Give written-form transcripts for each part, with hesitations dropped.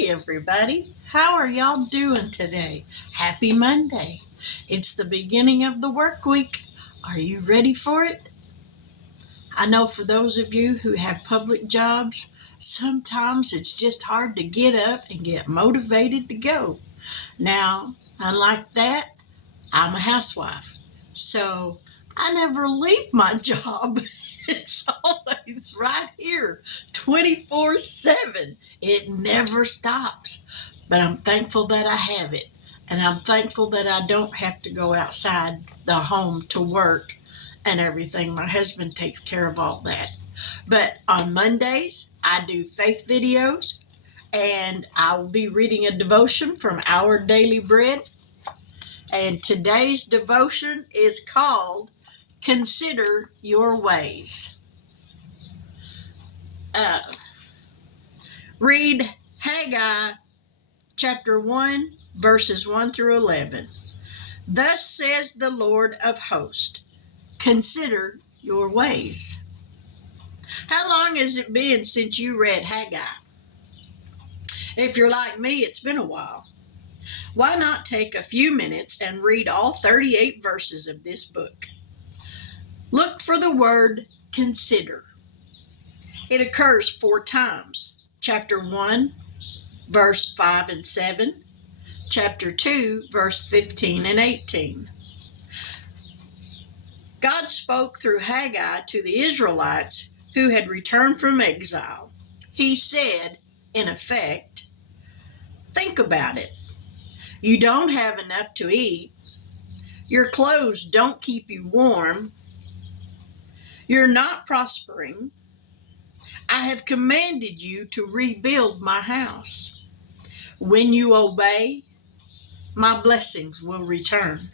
Hey everybody, how are y'all doing today? Happy Monday. It's the beginning of the work week. Are you ready for it? I know for those of you who have public jobs, sometimes it's just hard to get up and get motivated to go. Now, unlike that, I'm a housewife, so I never leave my job. It's always right here, 24/7. It never stops. But I'm thankful that I have it. And I'm thankful that I don't have to go outside the home to work and everything. My husband takes care of all that. But on Mondays, I do faith videos, and I will be reading a devotion from Our Daily Bread. And today's devotion is called Consider Your Ways. Read Haggai chapter 1, verses 1 through 11. Thus says the Lord of hosts, consider your ways. How long has it been since you read Haggai? If you're like me, it's been a while. Why not take a few minutes and read all 38 verses of this book? Look for the word consider. It occurs 4 times. Chapter 1, verse 5 and 7. Chapter 2, verse 15 and 18. God spoke through Haggai to the Israelites who had returned from exile. He said, in effect, think about it. You don't have enough to eat. Your clothes don't keep you warm. You're not prospering. I have commanded you to rebuild my house. When you obey, my blessings will return.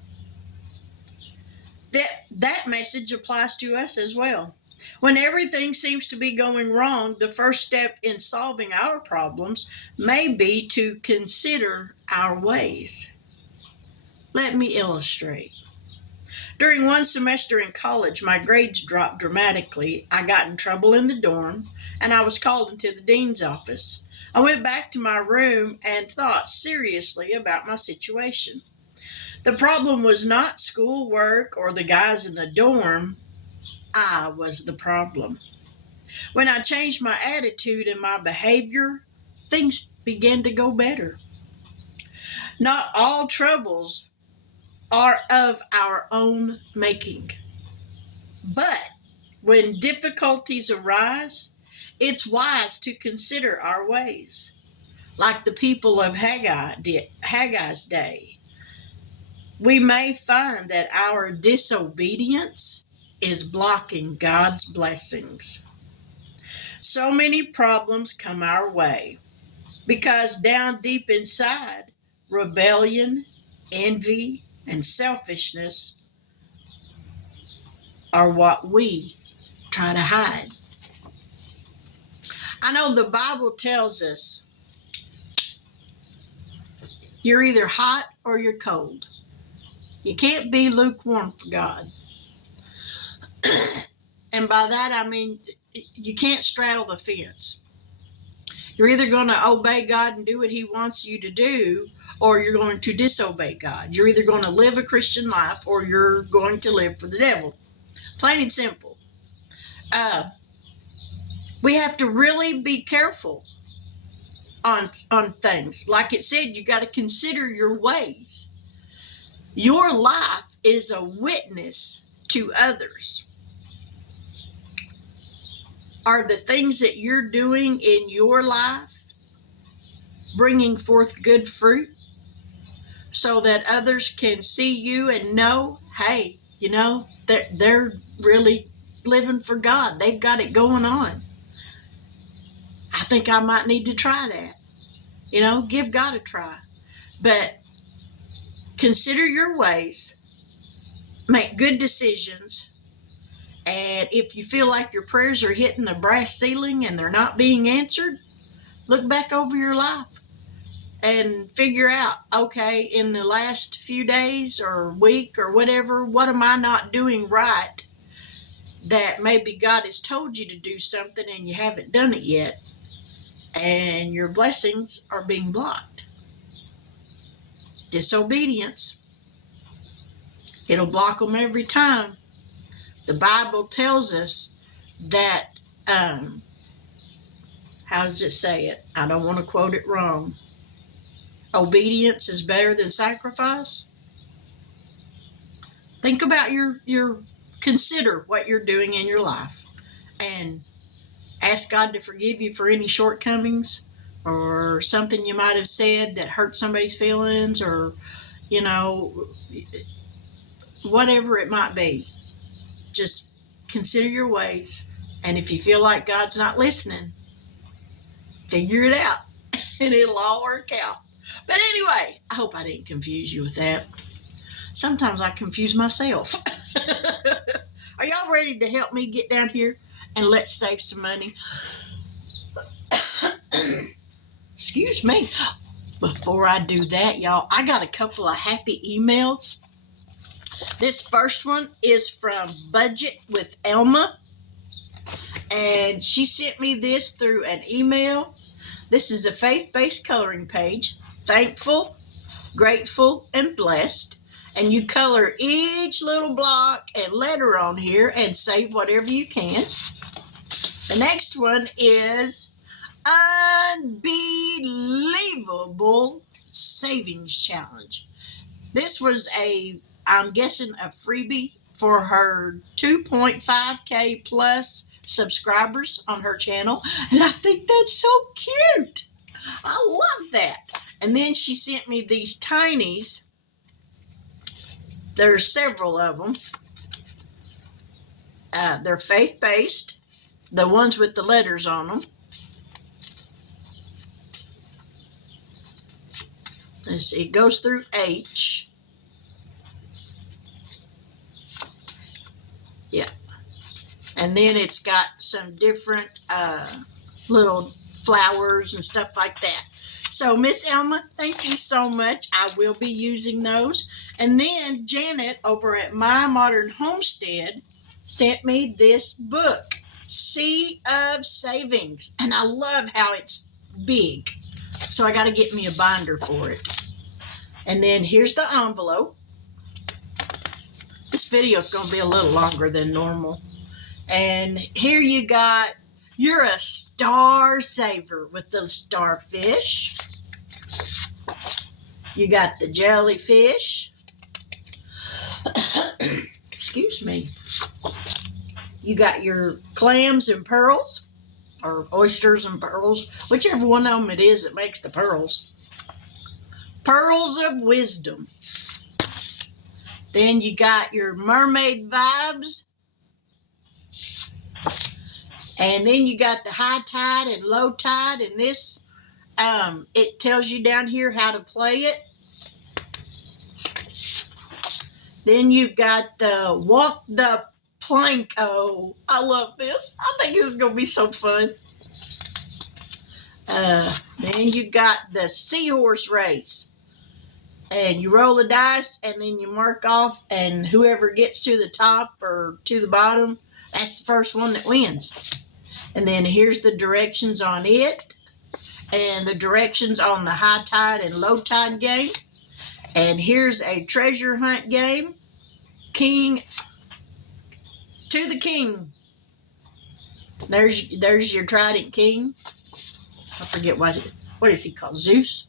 That message applies to us as well. When everything seems to be going wrong, the first step in solving our problems may be to consider our ways. Let me illustrate. During one semester in college, my grades dropped dramatically. I got in trouble in the dorm, and I was called into the dean's office. I went back to my room and thought seriously about my situation. The problem was not schoolwork or the guys in the dorm. I was the problem. When I changed my attitude and my behavior, things began to go better. Not all troubles are of our own making. But when difficulties arise, it's wise to consider our ways, like the people of Haggai's day. We may find that our disobedience is blocking God's blessings. So many problems come our way because down deep inside, rebellion, envy, and selfishness are what we try to hide. I know the Bible tells us you're either hot or you're cold. You can't be lukewarm for God. And by that I mean you can't straddle the fence. You're either going to obey God and do what He wants you to do, or you're going to disobey God. You're either going to live a Christian life or you're going to live for the devil. Plain and simple. We have to really be careful on things. Like it said, you got to consider your ways. Your life is a witness to others. Are the things that you're doing in your life bringing forth good fruit so that others can see you and know, hey, they're really living for God. They've got it going on. I think I might need to try that. Give God a try. But consider your ways. Make good decisions. And if you feel like your prayers are hitting a brass ceiling and they're not being answered, look back over your life and figure out, okay, in the last few days or week or whatever, what am I not doing right that maybe God has told you to do something and you haven't done it yet? and your blessings are being blocked. Disobedience, it'll block them every time. The Bible tells us that, how does it say it? I don't want to quote it wrong. Obedience is better than sacrifice. Think about consider what you're doing in your life and ask God to forgive you for any shortcomings or something you might have said that hurt somebody's feelings, or, whatever it might be. Just consider your ways. And if you feel like God's not listening, figure it out and it'll all work out. But anyway, I hope I didn't confuse you with that. Sometimes I confuse myself. Are y'all ready to help me get down here and let's save some money? Excuse me. Before I do that, y'all, I got a couple of happy emails. This first one is from Budget with Elma, and she sent me this through an email. This is a faith-based coloring page. Thankful, grateful, and blessed. And you color each little block and letter on here and save whatever you can. The next one is Unbelievable Savings Challenge. This was I'm guessing a freebie for her 2.5K plus subscribers on her channel. And I think that's so cute. I love that. And then she sent me these tinies. There's several of them. They're faith-based. The ones with the letters on them. Let's see. It goes through H. Yeah. And then it's got some different little flowers and stuff like that. So, Miss Elma, thank you so much. I will be using those. And then Janet over at My Modern Homestead sent me this book, Sea of Savings. And I love how it's big. So I got to get me a binder for it. And then here's the envelope. This video is going to be a little longer than normal. And here you got, you're a star saver with the starfish. You got the jellyfish. Excuse me. You got your clams and pearls, or oysters and pearls, whichever one of them it is that makes the pearls. Pearls of wisdom. Then you got your mermaid vibes. And then you got the high tide and low tide, and this, it tells you down here how to play it. Then you've got the walk the plank. Oh, I love this. I think this is going to be so fun. Then you got the seahorse race. And you roll the dice, and then you mark off, and whoever gets to the top or to the bottom, that's the first one that wins. And then here's the directions on it, and the directions on the high tide and low tide game. And here's a treasure hunt game. King to the king. There's your trident king. I forget what is he called? Zeus?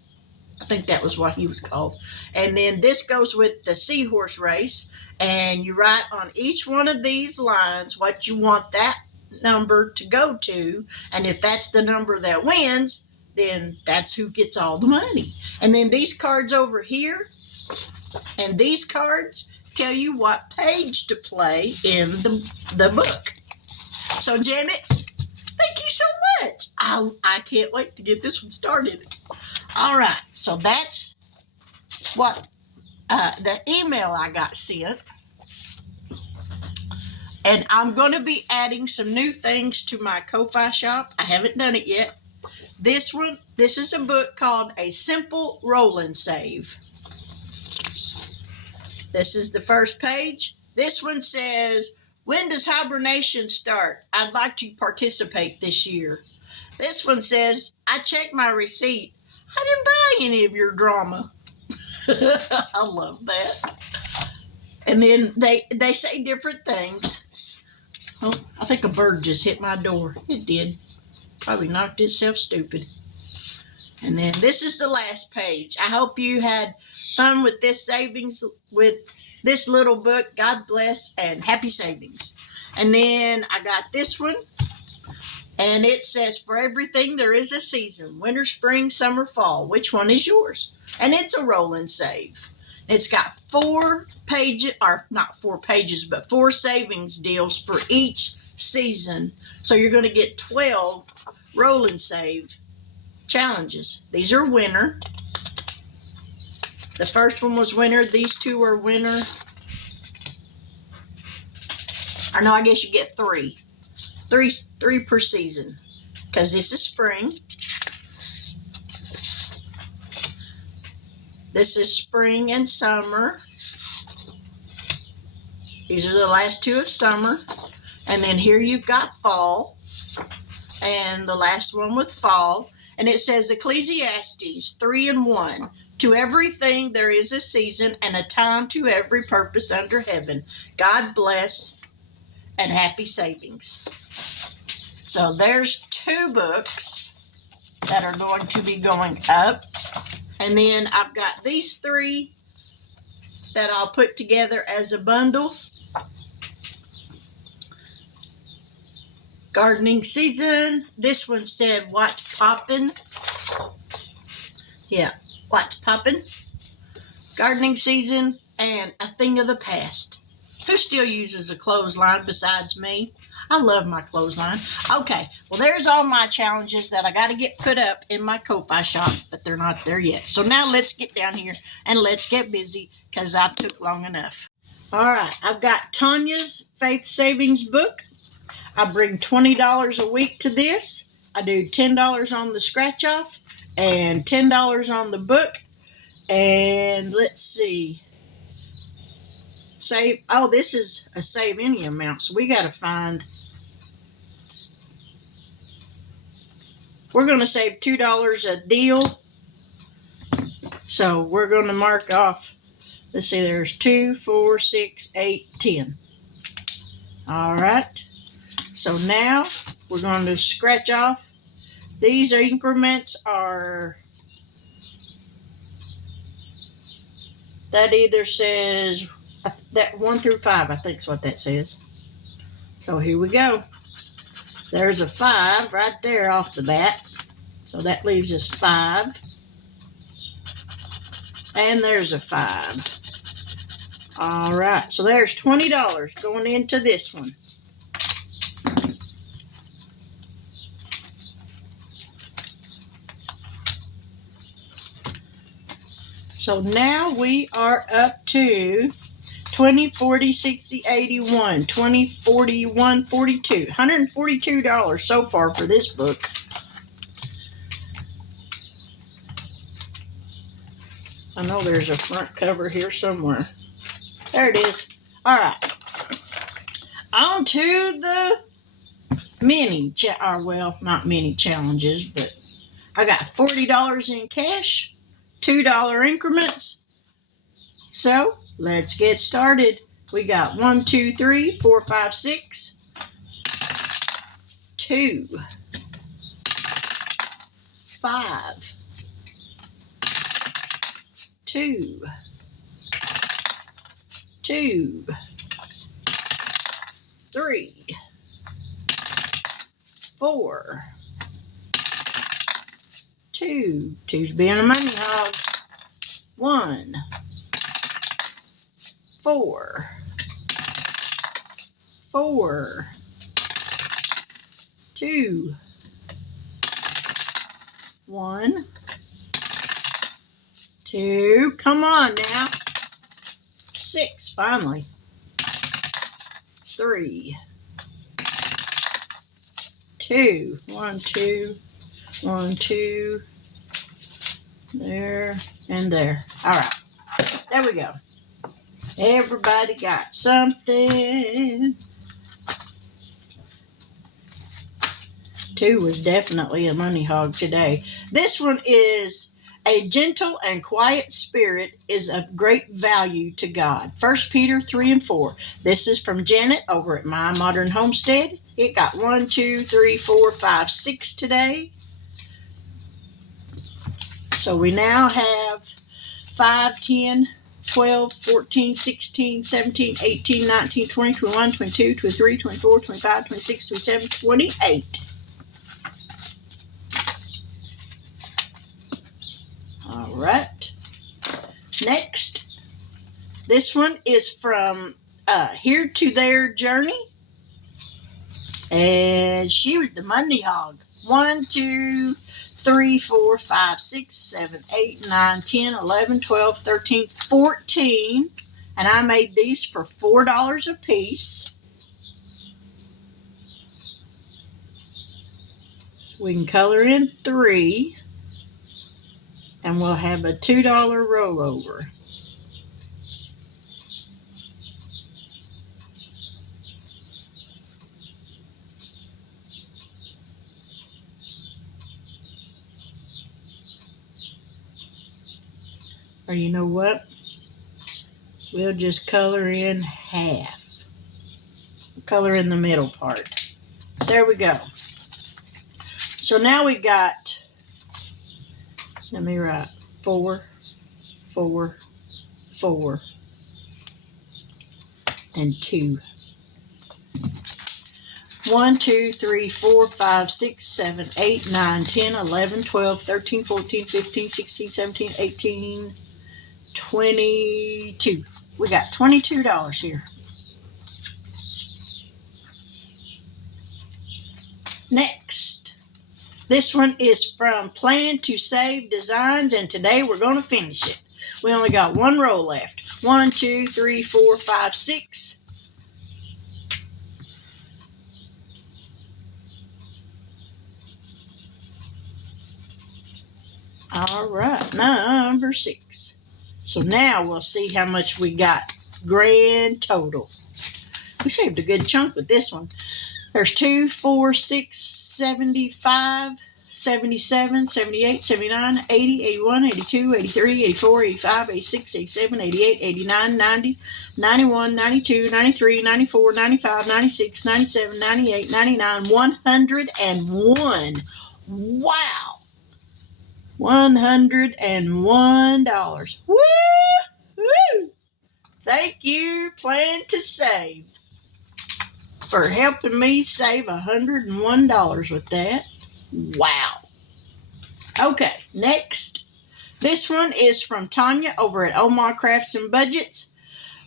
I think that was what he was called. And then this goes with the seahorse race. And you write on each one of these lines what you want that number to go to. And if that's the number that wins, then that's who gets all the money. And then these cards over here and these cards tell you what page to play in the book. So, Janet, thank you so much. I can't wait to get this one started. All right, so that's what the email I got sent. And I'm going to be adding some new things to my Ko-Fi shop. I haven't done it yet. This is a book called A Simple Roll and Save. This is the first page. This one says, when does hibernation start? I'd like to participate this year. This one says, I checked my receipt. I didn't buy any of your drama. I love that. And then they say different things. Oh, I think a bird just hit my door. It did. Probably knocked itself stupid. And then this is the last page. I hope you had fun with this savings, with this little book. God bless and happy savings. And then I got this one. And it says, for everything there is a season. Winter, spring, summer, fall. Which one is yours? And it's a roll and save. It's got 4 pages, or not 4 pages, but 4 savings deals for each season. So you're going to get 12 roll and save challenges. These are winter. The first one was winter. These 2 are winter. Or no, I guess you get 3. Three per season. Because this is spring. This is spring and summer. These are the last 2 of summer. And then here you've got fall. And the last one with fall. And it says Ecclesiastes 3:1. To everything there is a season and a time to every purpose under heaven. God bless and happy savings. So there's 2 books that are going to be going up. And then I've got these 3 that I'll put together as a bundle. Gardening season. This one said, what's poppin'? Yeah, what's poppin'? Gardening season and a thing of the past. Who still uses a clothesline besides me? I love my clothesline. Okay, well, there's all my challenges that I got to get put up in my Ko-Fi shop, but they're not there yet. So now let's get down here and let's get busy because I've took long enough. All right, I've got Tanya's Faith Savings book. I bring $20 a week to this. I do $10 on the scratch off and $10 on the book. And let's see. Save. Oh, this is a save any amount. So we got to find. We're going to save $2 a deal. So we're going to mark off. Let's see. There's 2, 4, 6, 8, 10. All right. So now we're going to scratch off. These increments are. That either says. That 1 through 5, I think is what that says. So here we go. There's a 5 right there off the bat. So that leaves us 5. And there's a 5. All right. So there's $20 going into this one. So now we are up to 20, 40, 60, 81, 20, 41, 42. $142 so far for this book. I know there's a front cover here somewhere. There it is. All right. On to the not mini challenges, but I got $40 in cash, $2 increments. So let's get started. We got 1, 2, 3, 4, 5, 6, 2, 5, 2, 2, 3, 4, 2. 2's being a money hog. 1, 4, 4, 2, 1, 2. Come on now. 6, finally. 3, 2. 1, 2, 1, 2. There and there. All right. There we go. Everybody got something. 2 was definitely a money hog today. This one is a gentle and quiet spirit is of great value to God. 1 Peter 3 and 4. This is from Janet over at My Modern Homestead. It got 1, 2, 3, 4, 5, 6 today. So we now have 5, 10, 12, 14, 16, 17, 18, 19, 20, 21, 22, 23, 24, 25, 26, 27, 28. All right. Next, this one is from Here to Their Journey. And she was the money hog. 1, 2, 3, 4, 5, 6, 7, 8, 9, 10, 11, 12, 13, 14. And I made these for $4 a piece. We can color in 3. And we'll have a $2 rollover. Or you know what? We'll just color in half. Color in the middle part. There we go. So now we got, let me write 4, 4, 4, and 2. 1, 2, 3, 4, 5, 6, 7, 8, 9, 10, 11, 12, 13, 14, 15, 16, 17, 18, 22. We got $22 here. Next, this one is from Plan to Save Designs, and today we're going to finish it. We only got one row left. 1, 2, 3, 4, 5, 6. All right, number 6. So now we'll see how much we got grand total. We saved a good chunk with this one. There's 2, 4, 6, 75, 77, 78, 79, 80, 81, 82, 83, 84, 85, 86, 87, 88, 89, 90, 91, 92, 93, 94, 95, 96, 97, 98, 99, 101. Wow! $101. Woo! Woo! Thank you, Plan to Save, for helping me save $101 with that. Wow. Okay, next. This one is from Tanya over at Omar Crafts and Budgets.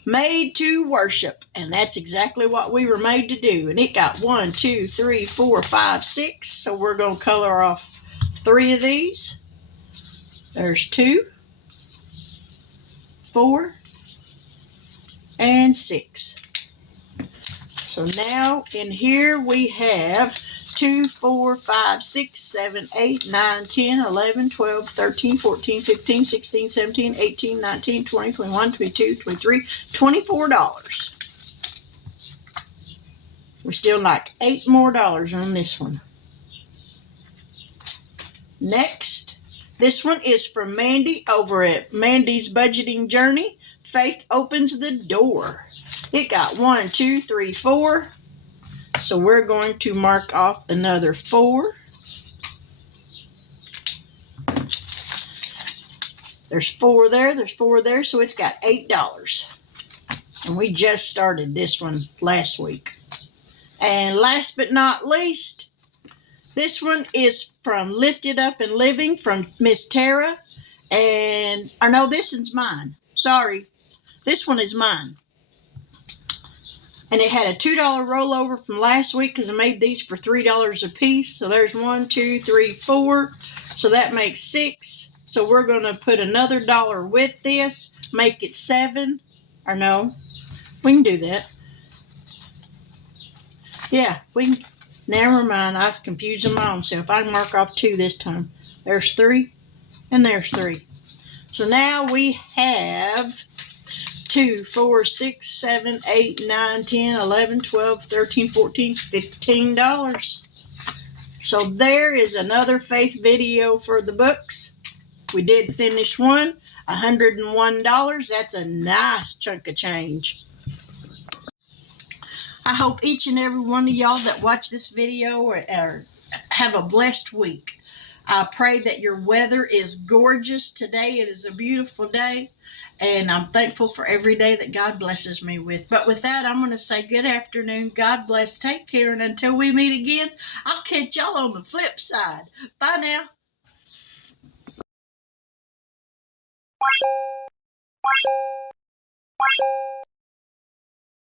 Made to worship. And that's exactly what we were made to do. And it got 1, 2, 3, 4, 5, 6. So we're going to color off 3 of these. There's 2, 4, and 6. So now in here we have 2, 4, 5, 6, 7, 8, 9, 10, 11, 12, 13, 14, 15, 16, 17, 18, 19, 20, 21, 22, 23, $24. We still like $8 more on this one. Next. This one is from Mandy over at Mandy's Budgeting Journey. Faith opens the door. It got 1, 2, 3, 4. So we're going to mark off another 4. There's 4 there. There's 4 there. So it's got $8. And we just started this one last week. And last but not least, this one is from Lifted Up and Living from Miss Tara. And, or no, this one's mine. Sorry. This one is mine. And it had a $2 rollover from last week because I made these for $3 a piece. So there's 1, 2, 3, 4. So that makes 6. So we're going to put another $1 with this. Make it 7. Or no. We can do that. Yeah, we can. Never mind, I've confused them all. So if I can mark off 2 this time. There's 3, and there's 3. So now we have 2, 4, 6, 7, 8, 9, 10, 11, 12, 13, 14, $15. So there is another faith video for the books. We did finish one, $101. That's a nice chunk of change. I hope each and every one of y'all that watch this video or have a blessed week. I pray that your weather is gorgeous today. It is a beautiful day, and I'm thankful for every day that God blesses me with. But with that, I'm going to say good afternoon. God bless. Take care, and until we meet again, I'll catch y'all on the flip side. Bye now.